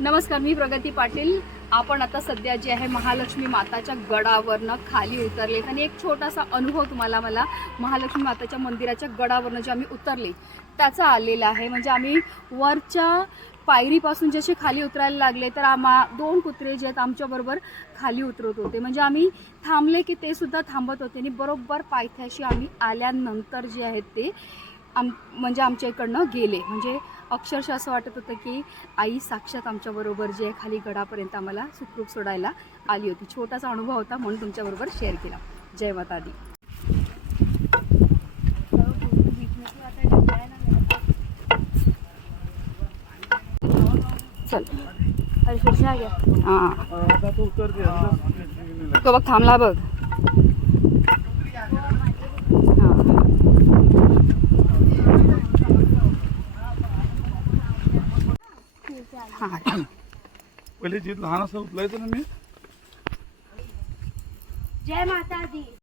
नमस्कार, मी प्रगती पाटील. आपण आता सध्या जे आहे महालक्ष्मी माताच्या गडावरनं खाली उतरले आणि एक छोटासा अनुभव तुम्हाला मला महालक्ष्मी माताच्या मंदिराच्या गडावरनं जे आम्ही उतरले त्याचा आलेला आहे. म्हणजे आम्ही वरच्या पायरीपासून जसे खाली उतरायला लागले तर दोन कुत्रे जे आहेत आमच्याबरोबर खाली उतरत होते. म्हणजे आम्ही थांबले की ते सुद्धा थांबत होते आणि बरोबर पायथ्याशी आम्ही आल्यानंतर जे आहेत ते म्हणजे आमच्या इकडनं गेले. म्हणजे अक्षरशः असं वाटत होतं की आई साक्षात आमच्याबरोबर जे खाली गडापर्यंत आम्हाला सुखरूप सोडायला आली होती. छोटासा अनुभव होता म्हणून तुमच्याबरोबर शेअर केला. जय माता दी. चल हां तो बघ थांबला बघ. पहिले जी लहान असं उचलायचं ना मी. जय माता दी.